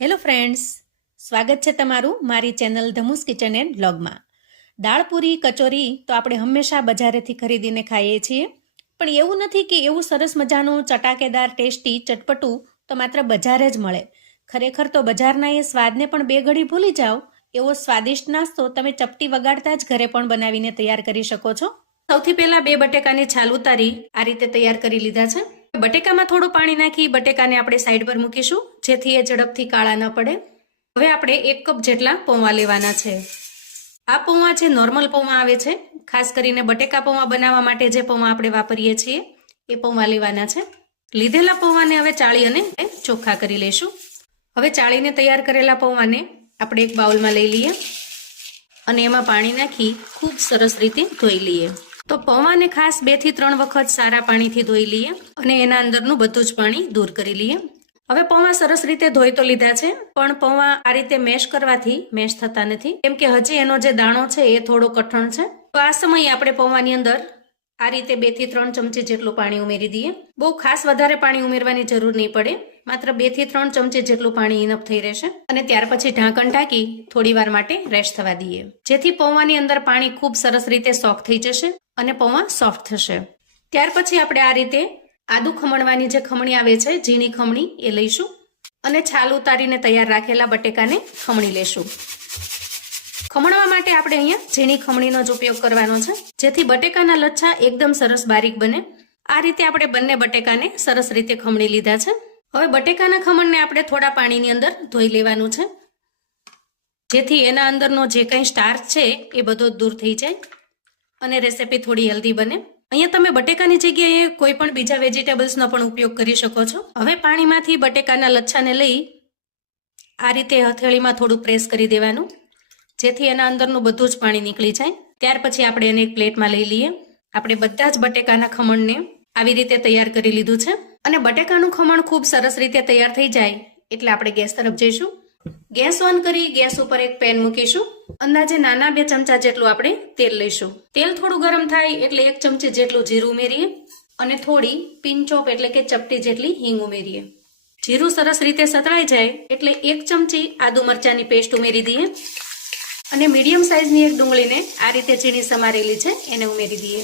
Hello friends, સ્વાગત છે તમારું મારી ચેનલ ધમુસ કિચન એન્ડ બ્લોગમાં. દાળ પૂરી કચોરી તો આપણે હંમેશા બજારેથી ખરીદીને ખાઈએ છીએ, પણ એવું નથી કે એવું સરસ મજાનું ચટાકેદાર ટેસ્ટી ચટપટું તો માત્ર બજારે જ મળે. ખરેખર તો બજારના એ સ્વાદને પણ બે ઘડી ભૂલી જાઓ એવો સ્વાદિષ્ટ નાસ્તો તમે ચપટી વગાડતા જ ઘરે પણ બનાવીને તૈયાર કરી શકો છો. સૌથી પહેલા 2 બટેકાની છાલ ઉતારી આ રીતે તૈયાર કરી લીધા છે. બટેકામાં થોડું પાણી નાખી બટેકાને આપણે સાઈડ પર મૂકીશું, જેથી એ ઝડપથી કાળા ન પડે. હવે આપણે 1 કપ જેટલા પૌવા લેવાના છે. આ પૌવા છે નોર્મલ પૌવા આવે છે. ખાસ કરીને બટેકા પૌવા બનાવવા માટે જે પૌવા આપણે વાપરીએ છીએ એ પૌવા લેવાના છે. લીધેલા પૌવાને હવે ચાળી અને ચોખ્ખા કરી લઈશું. હવે ચાળીને તૈયાર કરેલા પૌવાને આપણે એક બાઉલમાં લઈ લઈએ અને એમાં પાણી નાખી ખૂબ સરસ રીતે ધોઈ લઈએ. તો પૌવાને ખાસ 2 થી 3 વખત સારા પાણીથી ધોઈ લઈએ અને એના અંદરનું બધું જ પાણી દૂર કરી લઈએ. હવે પૌવા સરસ રીતે ધોઈ તો લીધા છે, પણ પૌવા આ રીતે મેશ કરવાથી મેશ થતા નથી, કેમ કે હજી એનો જે દાણો છે એ થોડો કઠણ છે. તો આ સમયે આપણે પૌવાની અંદર આ રીતે 2 થી 3 ચમચી જેટલું પાણી ઉમેરી દઈએ. બહુ ખાસ વધારે પાણી ઉમેરવાની જરૂર નહીં પડે, માત્ર 2 થી 3 ચમચી જેટલું પાણી ઇનફ થઈ રહેશે. અને ત્યાર પછી ઢાંકણ ઢાંકી થોડી વાર માટે રેસ્ટ થવા દઈએ, જેથી પૌવાની અંદર પાણી ખૂબ સરસ રીતે સોક થઈ જશે અને પૌવા સોફ્ટ થશે. ત્યાર પછી આપણે આ રીતે આદુ ખમણવાની જે ખમણી આવે છે, ઝીણી ખમણી, એ લઈશું અને છાલ ઉતારીને તૈયાર રાખેલા બટેકાને ખમણી લેશું. ખમણવા માટે આપણે અહીંયા ઝીણી ખમણીનો જ ઉપયોગ કરવાનો છે, જેથી બટેકાના લચ્છા એકદમ સરસ બારીક બને. આ રીતે આપણે બંને બટેકાને સરસ રીતે ખમણી લીધા છે. હવે બટેકાના ખમણને આપણે થોડા પાણીની અંદર ધોઈ લેવાનું છે, જેથી એના અંદરનો જે કંઈ સ્ટાર્ચ છે એ બધો દૂર થઈ જાય અને રેસીપી થોડી હેલ્ધી બને. અહીંયા તમે બટેકાની જગ્યાએ કોઈ પણ બીજા વેજીટેબલ્સનો પણ ઉપયોગ કરી શકો છો. હવે પાણીમાંથી બટેકાના લચ્છાને લઈ આ રીતે હથેળીમાં થોડું પ્રેસ કરી દેવાનું, જેથી એના અંદરનું બધું જ પાણી નીકળી જાય. ત્યાર પછી આપણે એને એક પ્લેટમાં લઈ લઈએ. આપણે બધા જ બટેકાના ખમણને આવી રીતે તૈયાર કરી લીધું છે અને બટેકાનું ખમણ ખૂબ સરસ રીતે તૈયાર થઈ જાય એટલે આપણે ગેસ તરફ જઈશું. ગેસ ઓન કરી ગેસ ઉપર એક પેન મૂકીશું. અંદાજે નાના 2 ચમચા જેટલું આપણે તેલ લઈશું. તેલ થોડું ગરમ થાય એટલે 1 ચમચી જેટલું જીરું ઉમેરીએ અને થોડી પિંચ ઓફ એટલે કે ચપટી જેટલી હિંગ ઉમેરીએ. જીરું સરસ રીતે સતળાઈ જાય એટલે 1 ચમચી આદુ મરચાની પેસ્ટ ઉમેરી દઈએ અને મીડિયમ સાઇઝની એક ડુંગળીને આ રીતે ઝીણી સમારેલી છે એને ઉમેરી દઈએ.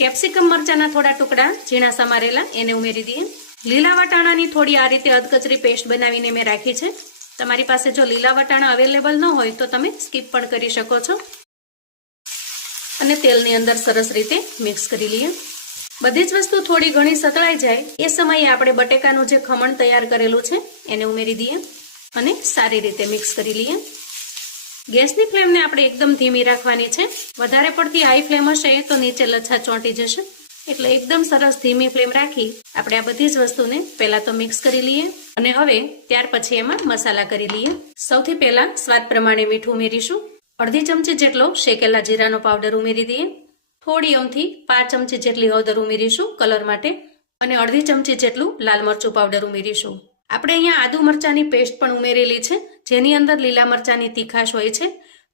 કેપ્સિકમ મરચાના થોડા ટુકડા ઝીણા સમારેલા એને ઉમેરી દઈએ. લીલા વટાણાની થોડી આ રીતે અધકચરી પેસ્ટ બનાવીને મેં રાખી છે. તમારી પાસે જો લીલા વટાણા અવેલેબલ ન હોય તો તમે સ્કીપ પણ કરી શકો છો. અને તેલની અંદર સરસ રીતે મિક્સ કરી લઈએ. બધી જ વસ્તુ થોડી ઘણી સતળાઈ જાય એ સમયે આપણે બટેકાનું જે ખમણ તૈયાર કરેલું છે એને ઉમેરી દઈએ અને સારી રીતે મિક્સ કરી લઈએ. ગેસની ફ્લેમને આપણે એકદમ ધીમી રાખવાની છે. વધારે પડતી હાઈ ફ્લેમ હશે તો નીચે લચ્છા ચોંટી જશે, એટલે એકદમ સરસ ધીમી ફ્લેમ રાખી આપણે આ બધી જ વસ્તુને પહેલા તો મિક્સ કરી લઈએ અને હવે ત્યાર પછી એમાં મસાલા કરી લઈએ. સૌથી પહેલા સ્વાદ પ્રમાણે મીઠું ઉમેરીશું. અડધી ચમચી જેટલો શેકેલા જીરાનો પાવડર ઉમેરી દઈએ. થોડી અમથી 5 ચમચી જેટલી હળદર ઉમેરીશું કલર માટે અને અડધી ચમચી જેટલું લાલ મરચું પાવડર ઉમેરીશું. આપણે અહીંયા આદુ મરચાની પેસ્ટ પણ ઉમેરેલી છે, જેની અંદર લીલા મરચાની તીખાશ હોય છે,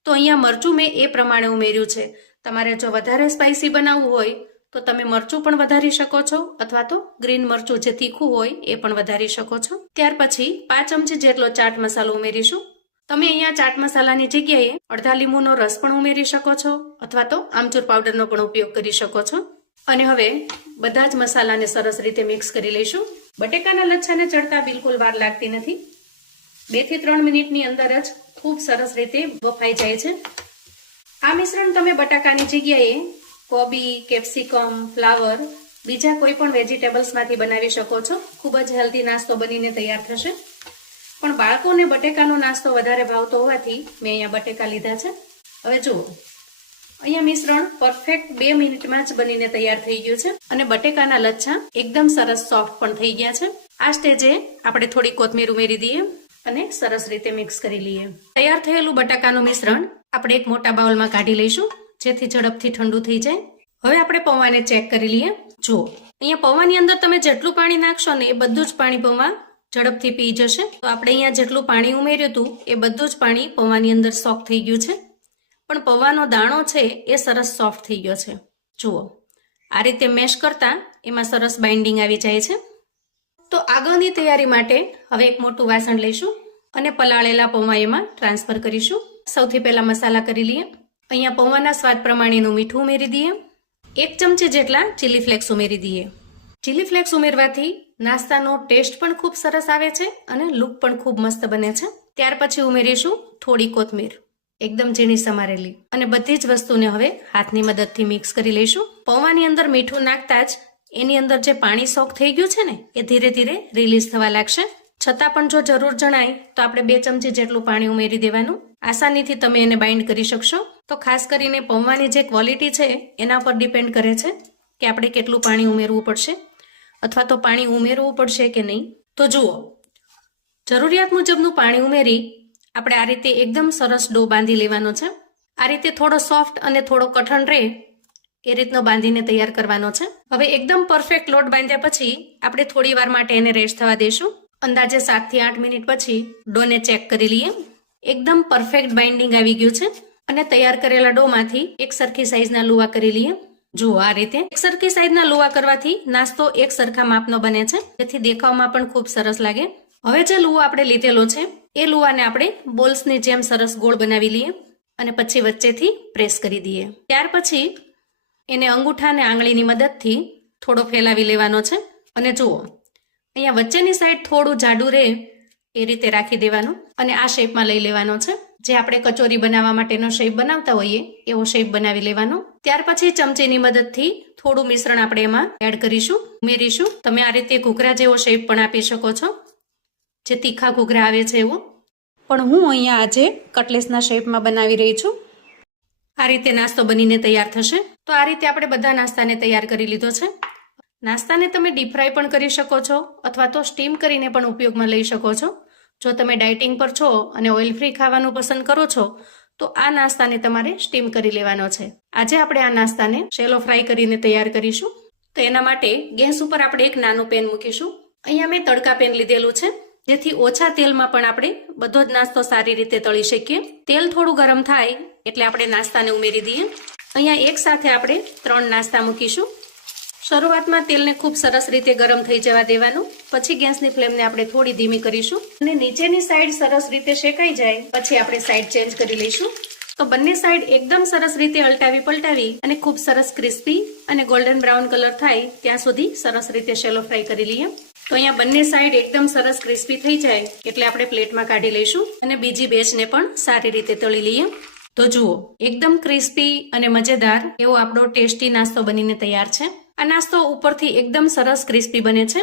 તો અહીંયા મરચું મેં એ પ્રમાણે ઉમેર્યું છે. તમારે જો વધારે સ્પાઇસી બનાવવું હોય તો તમે મરચું પણ વધારી શકો છો અથવા તો ગ્રીન મરચું જે તીખું હોય એ પણ વધારી શકો છો. ત્યાર પછી 5 ચમચી જેટલો ચાટ મસાલો ઉમેરીશું. તમે અહીંયા ચાટ મસાલાની જગ્યાએ અડધા લીંબુનો રસ પણ ઉમેરી શકો છો અથવા તો આમચૂર પાવડરનો પણ ઉપયોગ કરી શકો છો. અને હવે બધા જ મસાલાને સરસ રીતે મિક્સ કરી લઈશું. બટેકાના લચ્છાને ચડતા બિલકુલ વાર લાગતી નથી. 2 થી 3 મિનિટની અંદર જ ખૂબ સરસ રીતે બફાઈ જાય છે. આ મિશ્રણ તમે બટાકાની જગ્યાએ કોબી, કેપ્સિકમ, ફ્લાવર, બીજા કોઈ પણ વેજીટેબલ્સમાંથી બનાવી શકો છો. ખૂબ જ હેલ્ધી નાસ્તો બનીને તૈયાર થશે. પણ બાળકોને બટેકાનો નાસ્તો વધારે ભાવતો હોવાથી મેં અહીંયા બટેકા લીધા છે. હવે જુઓ, અહીંયા મિશ્રણ પરફેક્ટ 2 મિનિટમાં જ બનીને તૈયાર થઈ ગયું છે અને બટેકાના લચ્છા એકદમ સરસ સોફ્ટ પણ થઈ ગયા છે. આ સ્ટેજે આપણે થોડી કોથમીર ઉમેરી દઈએ અને સરસ રીતે મિક્સ કરી લઈએ. તૈયાર થયેલું બટાકાનું મિશ્રણ આપણે એક મોટા બાઉલમાં કાઢી લઈશું, જેથી ઝડપથી ઠંડુ થઈ જાય. હવે આપણે પૌવાને ચેક કરી લઈએ. જો અહીંયા પૌવાની અંદર તમે જેટલું પાણી નાખશો ને એ બધું જ પાણી પૌવા ઝડપથી પી જશે. તો આપણે અહીંયા જેટલું પાણી ઉમેર્યું હતું એ બધું જ પાણી પૌવાની અંદર સોક થઈ ગયું છે, પણ પૌવાનો દાણો છે એ સરસ સોફ્ટ થઈ ગયો છે. જુઓ, આ રીતે મેશ કરતા એમાં સરસ બાઇન્ડિંગ આવી જાય છે. તો આગળની તૈયારી માટે હવે એક મોટું વાસણ લઈશું. અને પલાળેલા પૌવા એમાં ટ્રાન્સફર કરીશું. સૌથી પહેલા મસાલા કરી લઈએ. અહીંયા પૌવાના સ્વાદ પ્રમાણેનું મીઠું ઉમેરી દઈએ. 1 ચમચી જેટલા ચીલી ફ્લેક્સ ઉમેરી દઈએ. ચીલી ફ્લેક્સ ઉમેરવાથી નાસ્તાનો ટેસ્ટ પણ ખૂબ સરસ આવે છે અને લુક પણ ખૂબ મસ્ત બને છે. ત્યાર પછી ઉમેરીશું થોડી કોથમીર, એકદમ ઝીણી સમારેલી, અને બધી જ વસ્તુને હવે હાથની મદદથી મિક્સ કરી લઈશું. પૌવાની અંદર મીઠું નાખતા જ એની અંદર જે પાણી સોક થઈ ગયું છે ને એ ધીરે ધીરે રિલીઝ થવા લાગશે. છતાં પણ જો જરૂર જણાય તો આપણે 2 ચમચી જેટલું પાણી ઉમેરી દેવાનું. આસાનીથી તમે એને બાઇન્ડ કરી શકશો. તો ખાસ કરીને પૌવાની જે ક્વોલિટી છે એના પર ડિપેન્ડ કરે છે કે આપણે કેટલું પાણી ઉમેરવું પડશે અથવા તો પાણી ઉમેરવું પડશે કે નહીં. તો જુઓ, જરૂરિયાત મુજબનું પાણી ઉમેરી આપણે આ રીતે એકદમ સરસ ડો બાંધી લેવાનો છે. આ રીતે થોડો સોફ્ટ અને થોડો કઠણ રહે એ રીતનો બાંધીને તૈયાર કરવાનો છે. હવે એકદમ પરફેક્ટ લોટ બાંધ્યા પછી આપણે થોડી વાર માટે એને રેસ્ટ થવા દઈશું. અંદાજે 7 થી 8 મિનિટ પછી ડોને ચેક કરી લઈએ. એકદમ પરફેક્ટ બાઇન્ડિંગ આવી ગયું છે અને તૈયાર કરેલા ડોમાંથી એક સરખી સાઈઝના લુવા કરી લઈએ. જુઓ, આ રીતે એક સરખી સાઈઝના લુવા કરવાથી નાસ્તો એક સરખા માપનો બને છે, જેથી દેખાવમાં પણ ખૂબ સરસ લાગે. હવે જે લુવો આપણે લીધેલો છે એ લુવાને આપણે બોલ્સની જેમ સરસ ગોળ બનાવી લઈએ અને પછી વચ્ચેથી પ્રેસ કરી દઈએ. ત્યાર પછી એને અંગૂઠા અને આંગળીની મદદથી થોડો ફેલાવી લેવાનો છે. અને જુઓ, અહીંયા વચ્ચેની સાઈડ થોડું જાડું રહે એ રીતે રાખી દેવાનું અને આ શેપમાં લઈ લેવાનો છે. જે આપણે કચોરી બનાવવા માટેનો શેપ બનાવતા હોઈએ એવો શેપ બનાવી લેવાનો. ત્યાર પછી ચમચીની મદદથી થોડું મિશ્રણ આપણે એમાં એડ કરીશું, ઉમેરીશું. તમે આ રીતે ઘૂઘરા જેવો શેપ પણ આપી શકો છો, જે તીખા ઘૂઘરા આવે છે એવો. પણ હું અહીંયા આજે કટલેસના શેપમાં બનાવી રહી છું. આ રીતે નાસ્તો બનીને તૈયાર થશે. તો આ રીતે આપણે બધા નાસ્તાને તૈયાર કરી લીધો છે. નાસ્તાને તમે ડીપ ફ્રાય પણ કરી શકો છો અથવા તો સ્ટીમ કરીને પણ ઉપયોગમાં લઈ શકો છો. જો તમે ડાયટિંગ પર છો અને ઓઇલ ફ્રી ખાવાનું પસંદ કરો છો તો આ નાસ્તાને તમારે સ્ટીમ કરી લેવાનો છે. આજે આપણે આ નાસ્તાને શેલો ફ્રાય કરીને તૈયાર કરીશું. તો એના માટે ગેસ ઉપર આપણે એક નાનું પેન મૂકીશું. અહીંયા મેં તડકા પેન લીધેલું છે, જેથી ઓછા તેલમાં પણ આપણે બધો જ નાસ્તો સારી રીતે તળી શકીએ. તેલ થોડું ગરમ થાય એટલે આપણે નાસ્તાને ઉમેરી દઈએ. અહીંયા એક સાથે આપણે 3 નાસ્તા મૂકીશું. શરૂઆતમાં તેલને ખૂબ સરસ રીતે ગરમ થઈ જવા દેવાનું. પછી ગેસની ફ્લેમને આપણે થોડી ધીમી કરીશું અને નીચેની સાઈડ સરસ રીતે શેકાઈ જાય પછી આપણે સાઈડ ચેન્જ કરી લઈશું. તો બંને સાઈડ એકદમ સરસ રીતે અલટાવી પલટાવી અને ખૂબ સરસ ક્રિસ્પી અને ગોલ્ડન બ્રાઉન કલર થાય ત્યાં સુધી સરસ રીતે શેલો ફ્રાય કરી લઈએ. તો અહીંયા બંને સાઈડ એકદમ સરસ ક્રિસ્પી થઈ જાય એટલે આપણે પ્લેટમાં કાઢી લઈશું અને બીજી બેચને પણ સારી રીતે તળી લઈએ. તો જુઓ, એકદમ ક્રિસ્પી અને મજેદાર એવો આપણો ટેસ્ટી નાસ્તો બનીને તૈયાર છે. આ નાસ્તો ઉપરથી એકદમ સરસ ક્રિસ્પી બને છે.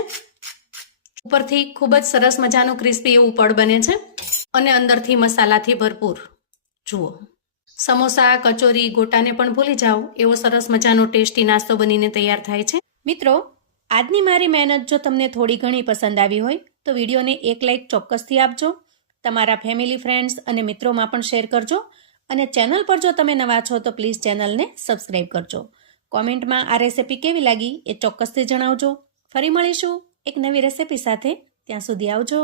ઉપરથી ખૂબ જ સરસ મજાનું ક્રિસ્પી એવું પડ બને છે અને અંદરથી મસાલાથી ભરપૂર. જુઓ, સમોસા, કચોરી, ગોટાને પણ ભૂલી જાઓ એવો સરસ મજાનો ટેસ્ટી નાસ્તો બનીને તૈયાર થાય છે. મિત્રો, આજની મારી મહેનત જો તમને થોડી ઘણી પસંદ આવી હોય તો વિડીયોને એક લાઇક ચોક્કસથી આપજો. તમારા ફેમિલી, ફ્રેન્ડ્સ અને મિત્રોમાં પણ શેર કરજો અને ચેનલ પર જો તમે નવા છો તો પ્લીઝ ચેનલને સબસ્ક્રાઈબ કરજો. કોમેન્ટમાં આ રેસિપી કેવી લાગી એ ચોક્કસથી જણાવજો. ફરી મળીશું એક નવી રેસિપી સાથે. ત્યાં સુધી આવજો.